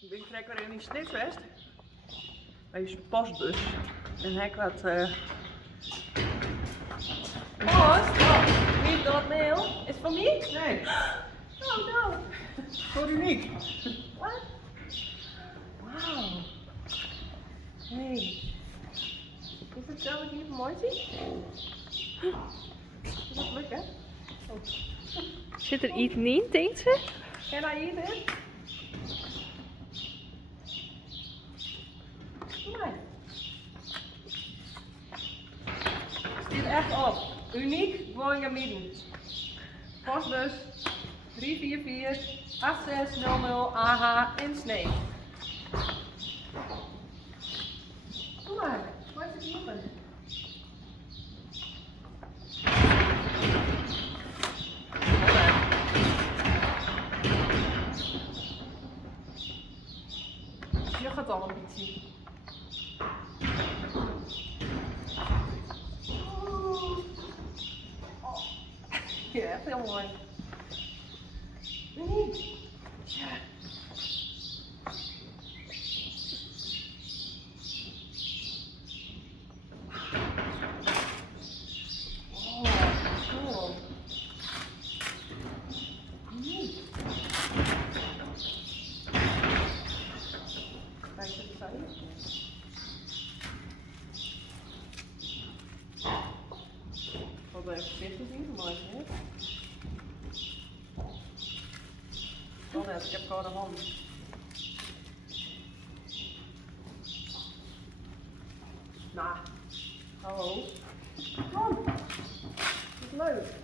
Ik ben trekker in die Snitwest. Bij je postbus. En hij had post? Oh, niet dat mail. Is het voor mij? Nee, Oh no. voor uniek. What? Wow. Hey. Is het zo met hier mooi Is dat leuk hè? Oh. Zit er iets in, denkt ze? Can I eat it? Nee. Stiet echt op. Uniek Woningen Postbus 344 8600 AH in Snee. Kom maar, waar is het open? Je gaat al een beetje. Ja, echt heel mooi. Uniek. Ja. Oh, cool. Uniek. Kijk, zit het erin? Wat ben je voorzichtig zien, maar hè? Oh net, ik heb gewoon een hand. Nou, hallo. Kom, dat is leuk.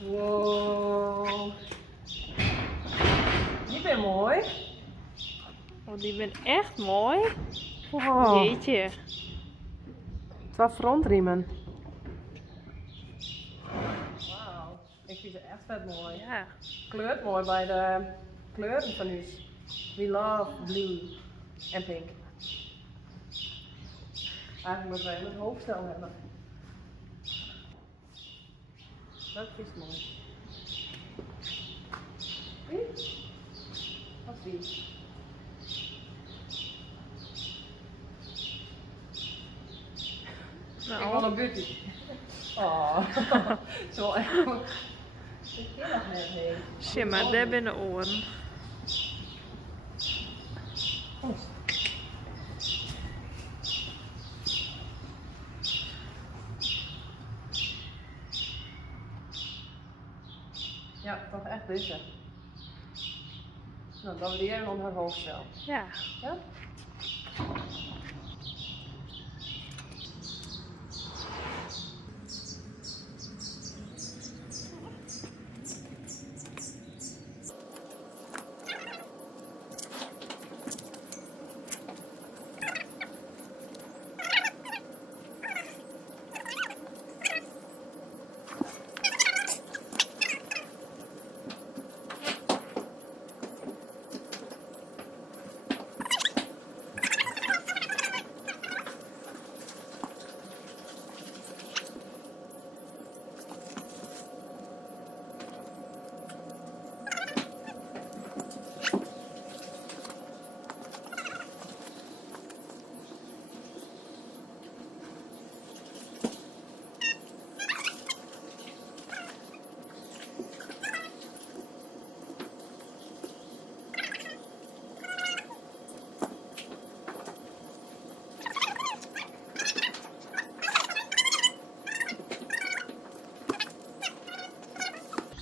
Wow. Die ben mooi. Oh, die ben echt mooi. Wow. Jeetje. 2 frontriemen. Wauw, ik vind ze echt vet mooi. Ja. Kleurt mooi bij de kleuren van u. We love blue en pink. Eigenlijk moeten wij een hoofdstel hebben. Dat is mooi. Die? Wat is die? Ik wil een beauty. Oh, zo echt. Ik ken dat net niet. Zie maar, daar ben de oren. Ja, toch echt deze. Nou, dan weer onder haar hoofdstel. Ja. Ja?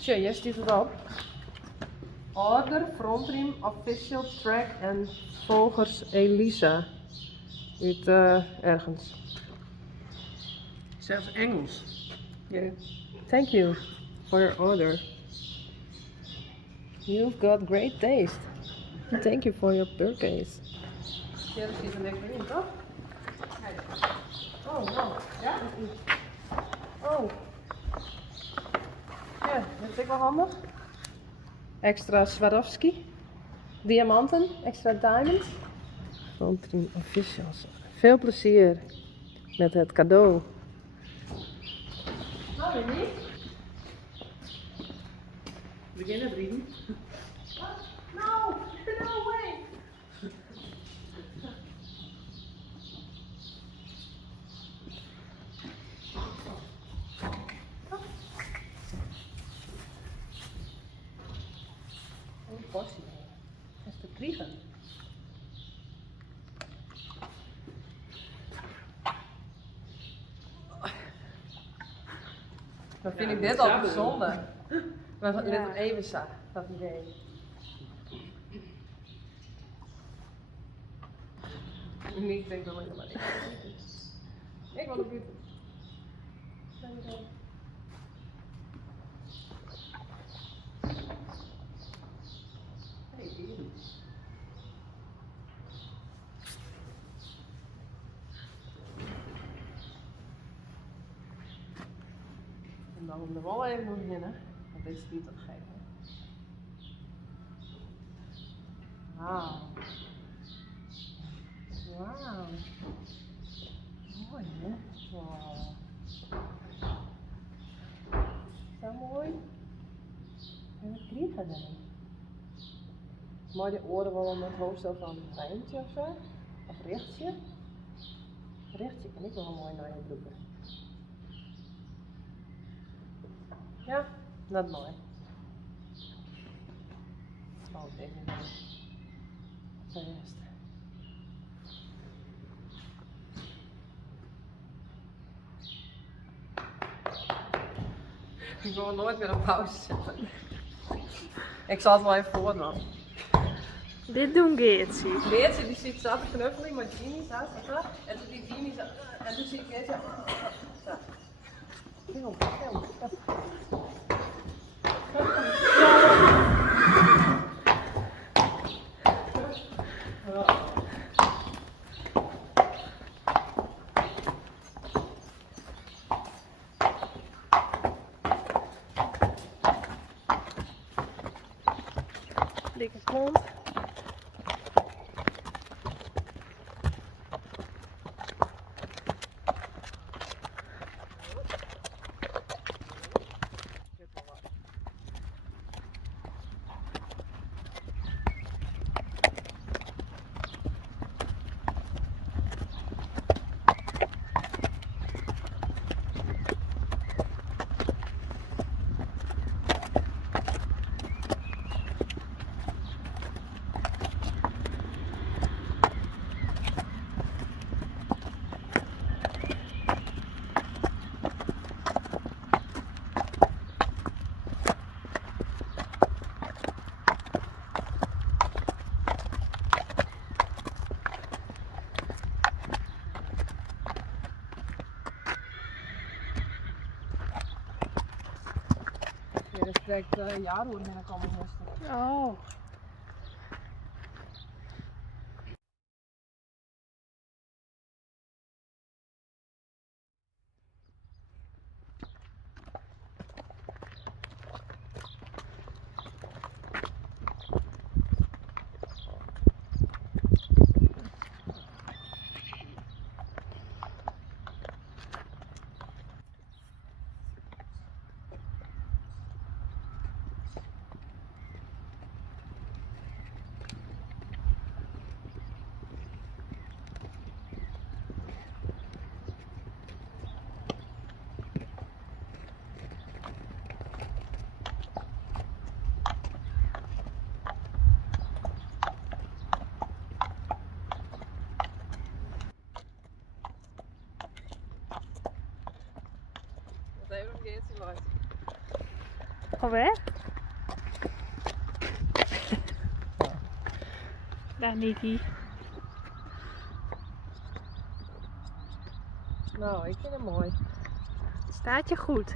Tja, jij stiet het op. Order frontriem official track en volgers Elisa. Uit ergens. Zelfs Engels. Yeah. Thank you for your order. You've got great taste. Thank you for your purchase. Ja, er zit er niks meer in, toch? Oh, wow. Ja? Oh. Ja, dat is ook wel handig. Extra Swarovski. Diamanten, extra diamonds. Frontriem officials. Veel plezier met het cadeau. Nou, weer niet. Beginnen Brien. No, no way. Een portie. Dat is te kriegen. Dan vind ik dit al bijzonder. Maar dat net even zo, dat idee. Niet denk dat ik maar ik wil het niet. En dan om de wal even moet beginnen, want dit is niet te gek. Wauw. Wauw. Mooi hè? Wow. Zo mooi. En wat kriegen we dan? Mooi de oren wel met het hoofd zo van een rijntje of zo. Of rechtje. Rechtje kan ik wel mooi naar je broeken. Ja, dat is mooi. Oh, even de rest. Ik wil nooit meer op pauze zetten. Ik zal het wel even voor dan. Dit doen Geertje. Geertje die zit zo te knuffelen met Jimmy zo. En toen die Jimmy zo. En toen zie ik Geertje. Zo. Film. Dikke kont. Ja, dat trekt een jaar hoe binnenkomen moesten. Oh. Wat even nog Geertje langs. Ga weg. Dag Niki. Nou, ik vind het mooi. Staat je goed?